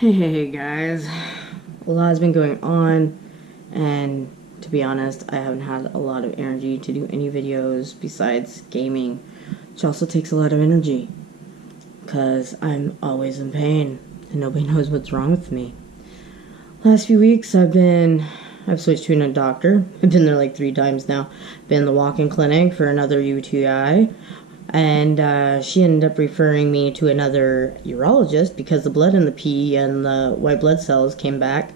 Hey guys, a lot has been going on, and to be honest, I haven't had a lot of energy to do any videos besides gaming, which also takes a lot of energy, because I'm always in pain, and nobody knows what's wrong with me. Last few weeks, I've switched to a doctor. I've been there like 3 times now. Been in the walk-in clinic for another UTI. And she ended up referring me to another urologist because the blood in the pee and the white blood cells came back,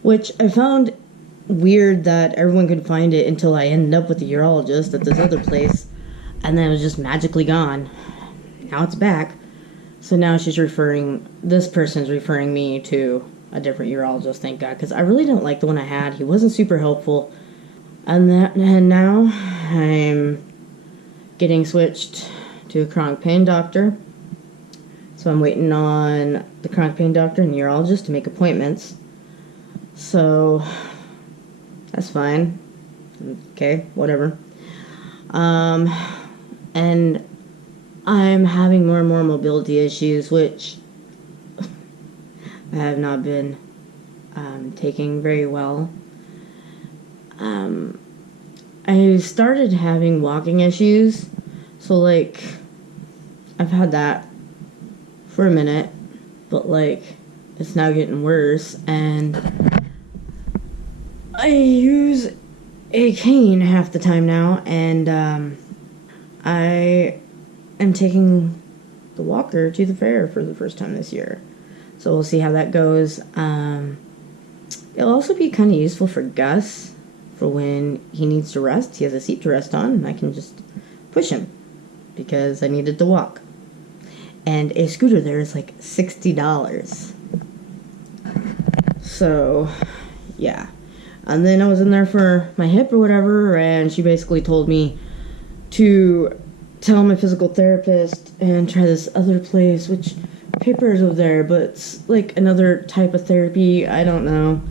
which I found weird that everyone could find it until I ended up with the urologist at this other place, and then it was just magically gone. Now it's back. So now this person's referring me to a different urologist, thank God, because I really didn't like the one I had. He wasn't super helpful. And now I'm getting switched to a chronic pain doctor. So I'm waiting on the chronic pain doctor and urologist to make appointments. So that's fine. Okay, whatever. And I'm having more and more mobility issues, which I have not been taking very well. I started having walking issues, so like I've had that for a minute, but like it's now getting worse, and I use a cane half the time now, and I am taking the walker to the fair for the first time this year, so we'll see how that goes. It'll also be kind of useful for Gus for when he needs to rest. He has a seat to rest on, and I can just push him because I needed to walk. And a scooter there is like $60. So, yeah. And then I was in there for my hip or whatever, and she basically told me to tell my physical therapist and try this other place, which paper is over there, but it's like another type of therapy. I don't know.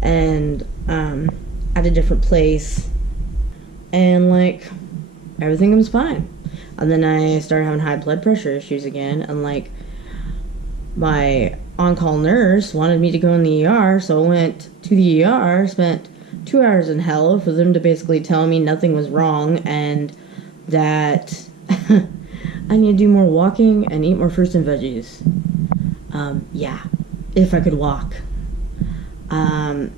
And, at a different place, and like everything was fine. And then I started having high blood pressure issues again, and like my on-call nurse wanted me to go in the ER, so I went to the ER, spent 2 hours in hell for them to basically tell me nothing was wrong and that I need to do more walking and eat more fruits and veggies. Yeah, if I could walk.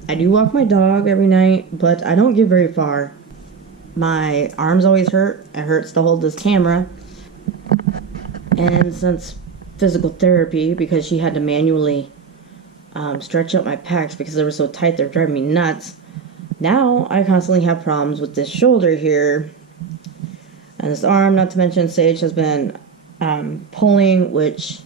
I do walk my dog every night, but I don't get very far. My arms always hurt. It hurts to hold this camera. And since physical therapy, because she had to manually stretch out my pecs because they were so tight, they're driving me nuts. Now I constantly have problems with this shoulder here and this arm, not to mention Sage has been pulling, which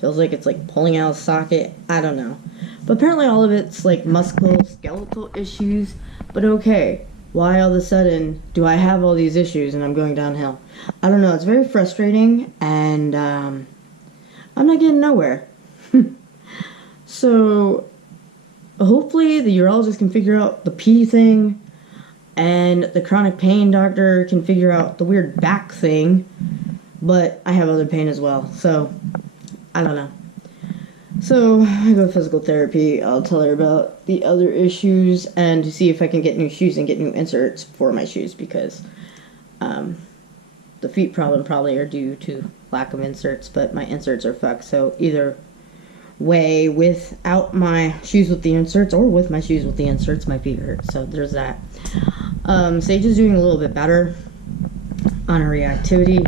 feels like it's like pulling out a socket. I don't know. But apparently all of it's like musculoskeletal issues. But okay, why all of a sudden do I have all these issues and I'm going downhill? I don't know. It's very frustrating, and I'm not getting nowhere. So hopefully the urologist can figure out the pee thing, and the chronic pain doctor can figure out the weird back thing. But I have other pain as well, so I don't know. So I go to physical therapy. I'll tell her about the other issues and to see if I can get new shoes and get new inserts for my shoes, because the feet problem probably are due to lack of inserts, but my inserts are fucked. So either way, without my shoes with the inserts or with my shoes with the inserts, my feet hurt. So there's that. Sage is doing a little bit better on her reactivity.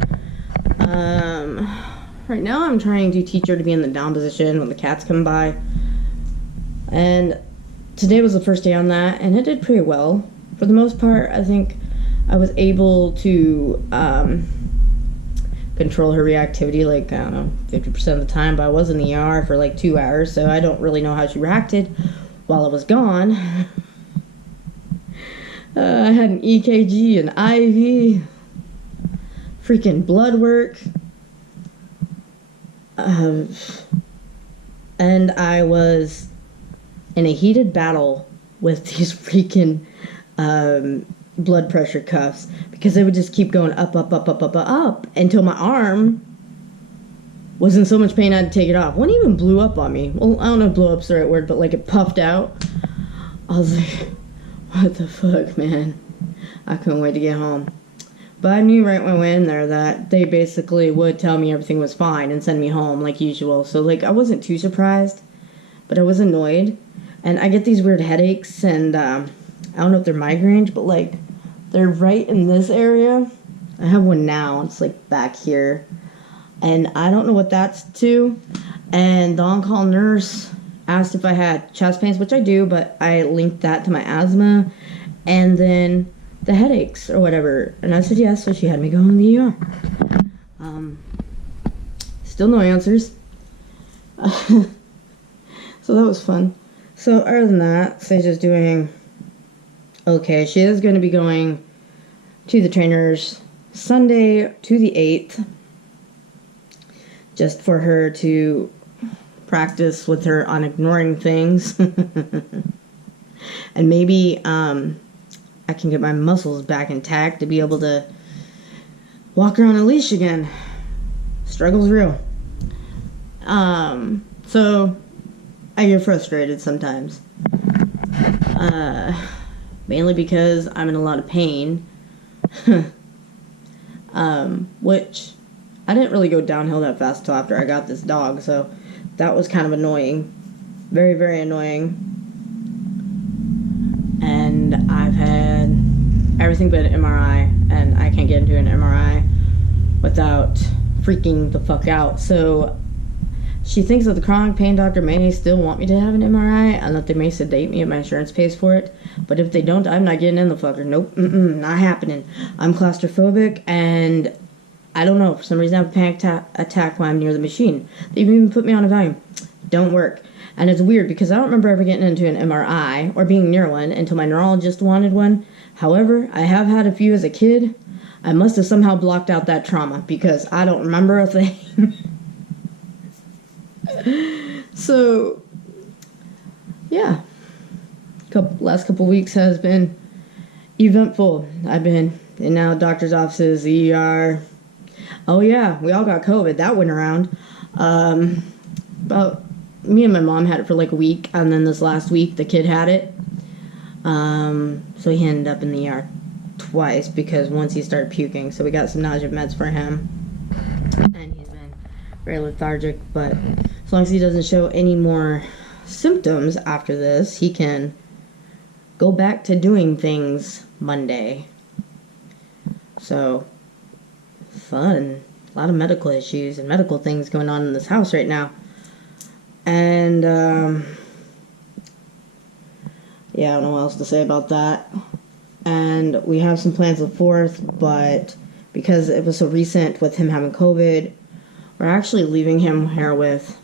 Right now I'm trying to teach her to be in the down position when the cats come by. And today was the first day on that, and it did pretty well. For the most part, I think I was able to control her reactivity, like, I don't know, 50% of the time, but I was in the ER for like 2 hours, so I don't really know how she reacted while I was gone. I had an EKG, an IV, freaking blood work. And I was in a heated battle with these freaking blood pressure cuffs, because they would just keep going up, up, up, up, up, up, up until my arm was in so much pain I had to take it off. One even blew up on me. Well, I don't know if blow up's the right word, but like it puffed out. I was like, what the fuck, man? I couldn't wait to get home. But I knew right when I went in there that they basically would tell me everything was fine and send me home like usual. So like I wasn't too surprised, but I was annoyed. And I get these weird headaches, and I don't know if they're migraines, but like they're right in this area. I have one now. It's like back here. And I don't know what that's to. And the on-call nurse asked if I had chest pains, which I do, but I linked that to my asthma. And then the headaches or whatever. And I said yes, so she had me go in the ER. Still no answers. So that was fun. So other than that, Sage's doing okay. She is going to be going to the trainers Sunday to the 8th. Just for her to practice with her on ignoring things. And maybe I can get my muscles back intact to be able to walk around a leash again. Struggle's real. So I get frustrated sometimes. Mainly because I'm in a lot of pain. Which I didn't really go downhill that fast until after I got this dog, so that was kind of annoying. Very, very annoying. And I've had everything but an MRI, and I can't get into an MRI without freaking the fuck out. So she thinks that the chronic pain doctor may still want me to have an MRI, and that they may sedate me if my insurance pays for it. But if they don't, I'm not getting in the fucker. Nope, not happening. I'm claustrophobic, and I don't know, for some reason I have a panic attack when I'm near the machine. They even put me on a Valium. Don't work. And it's weird because I don't remember ever getting into an MRI or being near one until my neurologist wanted one. However, I have had a few as a kid. I must have somehow blocked out that trauma because I don't remember a thing. So, yeah. Last couple weeks has been eventful. I've been in and out of doctor's offices, ER. Oh yeah, we all got COVID. That went around. About me and my mom had it for like a week, and then this last week the kid had it. So he ended up in the ER twice because once he started puking. So we got some nausea meds for him, and he's been very lethargic. But as long as he doesn't show any more symptoms after this, he can go back to doing things Monday. So fun. A lot of medical issues and medical things going on in this house right now. And, yeah, I don't know what else to say about that. And we have some plans the 4th, but because it was so recent with him having COVID, we're actually leaving him here with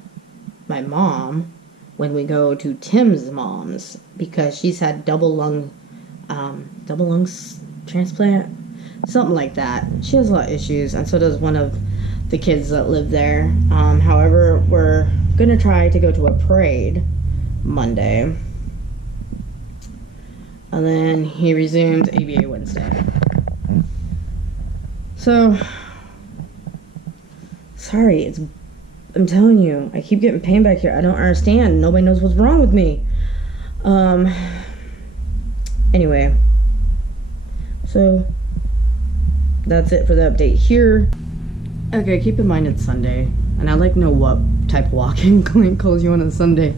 my mom when we go to Tim's mom's, because she's had double lung transplant. Something like that. She has a lot of issues, and so does one of the kids that live there. However, we're going to try to go to a parade Monday. And then he resumes ABA Wednesday. So, sorry, I'm telling you, I keep getting pain back here. I don't understand. Nobody knows what's wrong with me. Anyway. So, that's it for the update here. Okay, keep in mind it's Sunday, and I'd like to know what type of walk-in clinic calls you on a Sunday.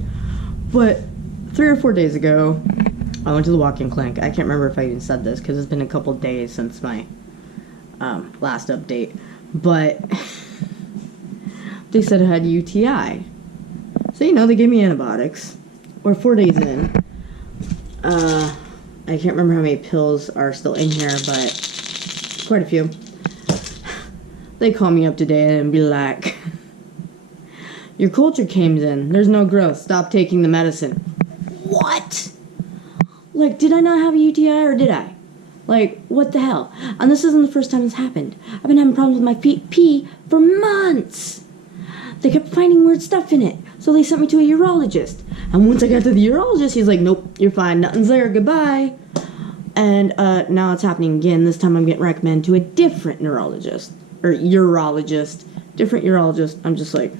But 3 or 4 days ago, I went to the walk-in clinic. I can't remember if I even said this because it's been a couple days since my last update. But they said I had UTI. So, they gave me antibiotics. We're 4 days in. I can't remember how many pills are still in here, but quite a few. They call me up today and be like, your culture came in. There's no growth. Stop taking the medicine. What? Like, did I not have a UTI or did I? Like, what the hell? And this isn't the first time this happened. I've been having problems with my pee for months. They kept finding weird stuff in it. So they sent me to a urologist. And once I got to the urologist, he's like, nope, you're fine. Nothing's there. Goodbye. And now it's happening again. This time I'm getting recommended to a different neurologist. Or urologist. different urologist. I'm just like,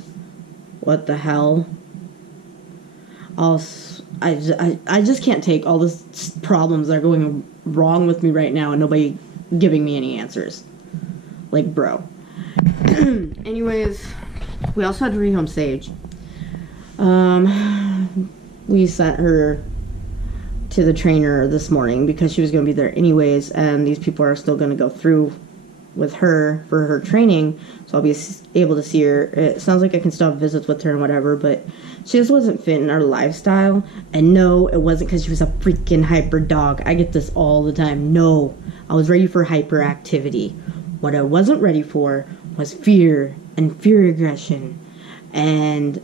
what the hell? I just can't take all the problems that are going wrong with me right now and nobody giving me any answers. Like, bro. Anyways, we also had to rehome Sage. We sent her to the trainer this morning because she was going to be there anyways, and these people are still going to go through with her for her training, so I'll be able to see her. It sounds like I can still have visits with her and whatever, but she just wasn't fitting our lifestyle. And no, it wasn't because she was a freaking hyper dog. I get this all the time. No, I was ready for hyperactivity. What I wasn't ready for was fear and fear aggression and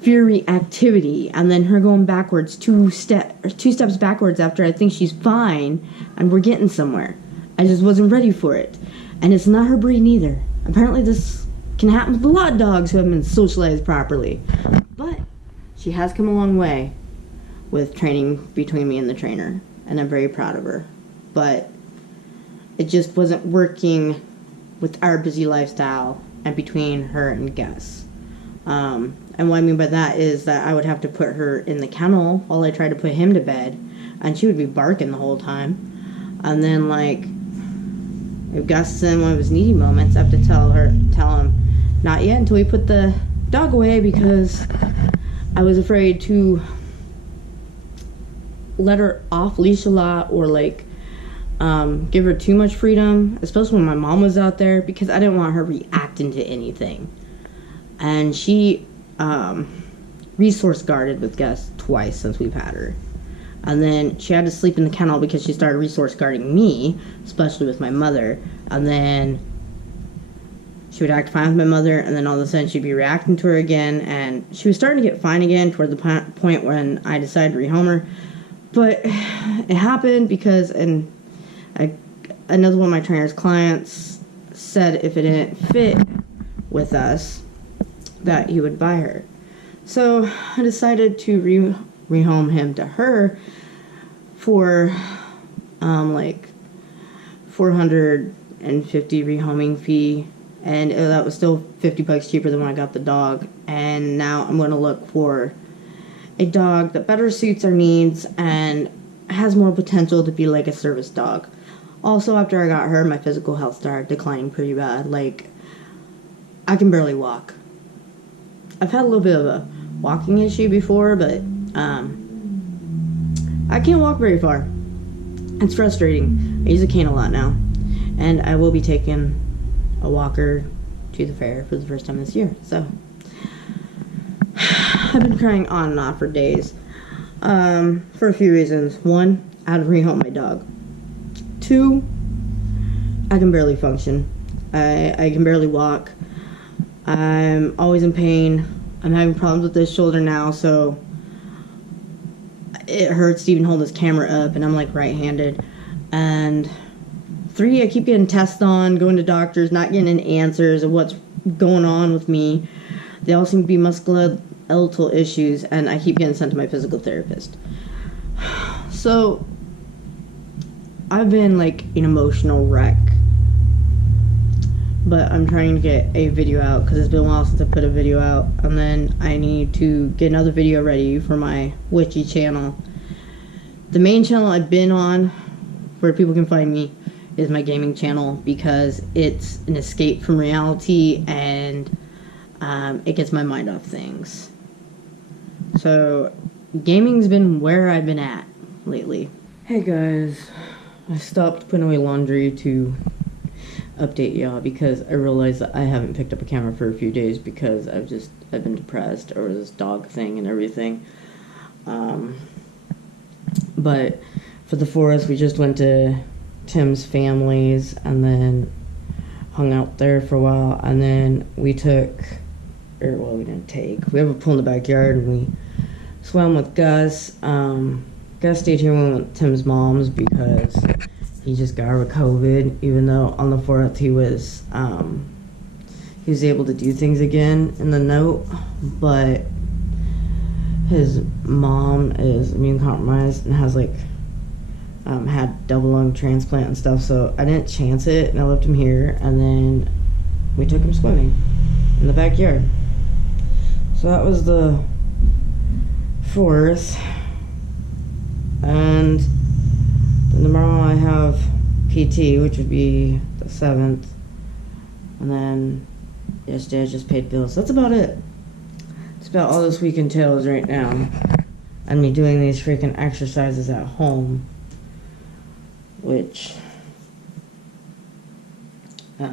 fear reactivity, and then her going backwards two steps backwards after I think she's fine and we're getting somewhere. I just wasn't ready for it. And it's not her breed either. Apparently this can happen with a lot of dogs who haven't been socialized properly. But she has come a long way with training between me and the trainer, and I'm very proud of her. But it just wasn't working with our busy lifestyle and between her and Gus. And what I mean by that is that I would have to put her in the kennel while I tried to put him to bed, and she would be barking the whole time. And then, like, if Gus is in one of his needy moments, I have to tell him, not yet until we put the dog away, because I was afraid to let her off leash a lot or, like, give her too much freedom, especially when my mom was out there, because I didn't want her reacting to anything. And she resource guarded with Gus twice since we've had her. And then she had to sleep in the kennel because she started resource guarding me, especially with my mother. And then she would act fine with my mother, and then all of a sudden she'd be reacting to her again, and she was starting to get fine again toward the point when I decided to rehome her. But it happened because another one of my trainer's clients said if it didn't fit with us, that he would buy her. So I decided to rehome him to her for like $450 rehoming fee, and that was still $50 cheaper than when I got the dog. And now I'm going to look for a dog that better suits our needs and has more potential to be like a service dog. Also, after I got her, my physical health started declining pretty bad. Like, I can barely walk. I've had a little bit of a walking issue before, but I can't walk very far. It's frustrating. I use a cane a lot now, and I will be taking a walker to the fair for the first time this year. So I've been crying on and off for days, for a few reasons. One, I had to rehome my dog. Two, I can barely function. I can barely walk. I'm always in pain. I'm having problems with this shoulder now, so it hurts to even hold this camera up, and I'm like right-handed. And three, I keep getting tests on, going to doctors, not getting any answers of what's going on with me. They all seem to be musculoskeletal issues, and I keep getting sent to my physical therapist. So I've been like an emotional wreck. But I'm trying to get a video out because it's been a while since I put a video out. And then I need to get another video ready for my witchy channel. The main channel I've been on, where people can find me, is my gaming channel, because it's an escape from reality, and it gets my mind off things. So gaming's been where I've been at lately. Hey guys, I stopped putting away laundry to update y'all because I realized that I haven't picked up a camera for a few days because I've been depressed over this dog thing and everything. But for the forest, we just went to Tim's family's and then hung out there for a while, and then we didn't take. We have a pool in the backyard, and we swam with Gus. Gus stayed here when we went to Tim's mom's because he just got over COVID, even though on the 4th he was able to do things again in the note, but his mom is immune compromised and has like had double lung transplant and stuff, so I didn't chance it and I left him here. And then we took him swimming in the backyard. So that was the 4th. And then tomorrow I have PT, which would be the 7th. And then yesterday I just paid bills. That's about it. That's about all this week entails right now. And me doing these freaking exercises at home. Which, I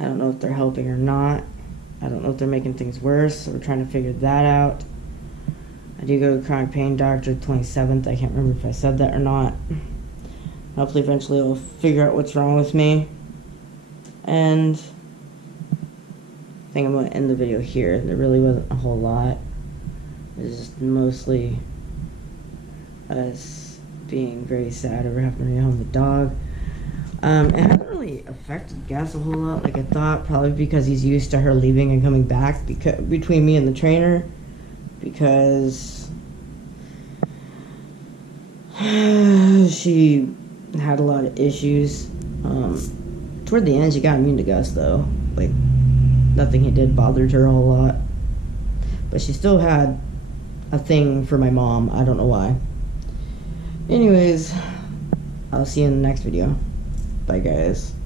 don't know if they're helping or not. I don't know if they're making things worse. So we're trying to figure that out. I do go to chronic pain doctor 27th. I can't remember if I said that or not. Hopefully eventually we'll figure out what's wrong with me. And I think I'm going to end the video here. There really wasn't a whole lot. It's just mostly us being very sad over having to rehome the dog. It hasn't really affected Gus a whole lot like I thought, probably because he's used to her leaving and coming back between me and the trainer, because she had a lot of issues. Toward the end she got immune to Gus though. Like, nothing he did bothered her a whole lot. But she still had a thing for my mom. I don't know why. Anyways, I'll see you in the next video. Bye, guys.